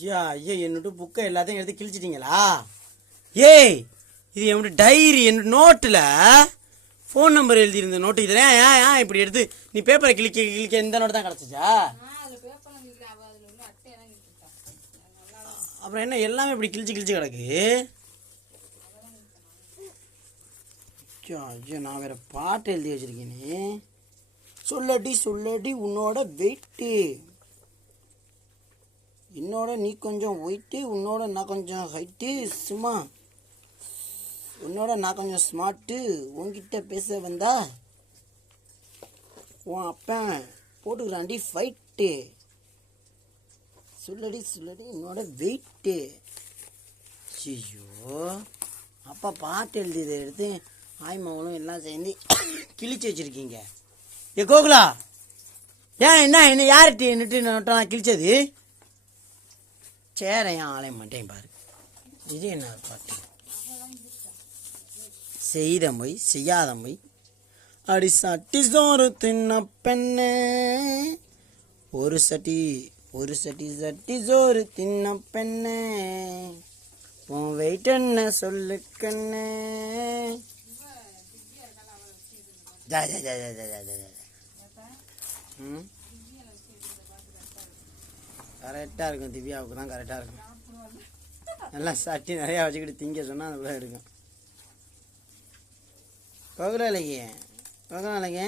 ஐயா ஐயா என்னோட புக்கை எல்லாத்தையும் எடுத்து கிழிச்சிட்டிங்களா? ஏய், இது என்னோட டைரி, என்னோட நோட்டில் ஃபோன் நம்பர் எழுதியிருந்த நோட்டு. இதெல்லாம் ஏன் இப்படி எடுத்து நீ பேப்பரை கிழிக்க இந்த நோட்டு தான் கிடச்சிச்சா? அப்புறம் என்ன எல்லாமே இப்படி கிழிச்சு கிடக்கு? ஐயோ, நான் வேற பாட்டு எழுதி வச்சிருக்கேனே. சொல்லடி உன்னோட வெயிட்டு, என்னோட நீ கொஞ்சம் ஒயிட்டு, உன்னோட நான் கொஞ்சம் ஹைட்டு, சும்மா உன்னோட நான் கொஞ்சம் ஸ்மார்ட்டு, உன்கிட்ட பேச வந்தா உன் அப்பன் போட்டுக்கிறாண்டி ஃபைட்டு. சொல்லடி உன்னோட வெயிட்டு. ஐயோ, அப்பா பாட்டு எழுதியதை எடுத்து ஆய்மாவளும் எல்லாம் சேர்ந்து கிழிச்சு வச்சிருக்கீங்க. ஏ கோகுலா, ஏன் என்ன யார்கிட்ட என்னட்டு நான் கிழிச்சது? சேர ஏன் ஆலய மாட்டேன் பாரு. இது என்ன பாட்டு? செய்தமை செய்யாதமை அடி சட்டி சோறு தின்ன பெண்ணே, ஒரு சட்டி சோறு தின்ன பெண்ணே, உன் வெயிட் என்ன சொல்லு கண்ணே. கரெக்டாக இருக்கும், திவ்யாவுக்கு தான் கரெக்டாக இருக்கும். நல்லா சட்டி நிறையா வச்சுக்கிட்டு திங்க சொன்னால் அந்த பிள்ளை இருக்கும். கோகுலாலைக்கு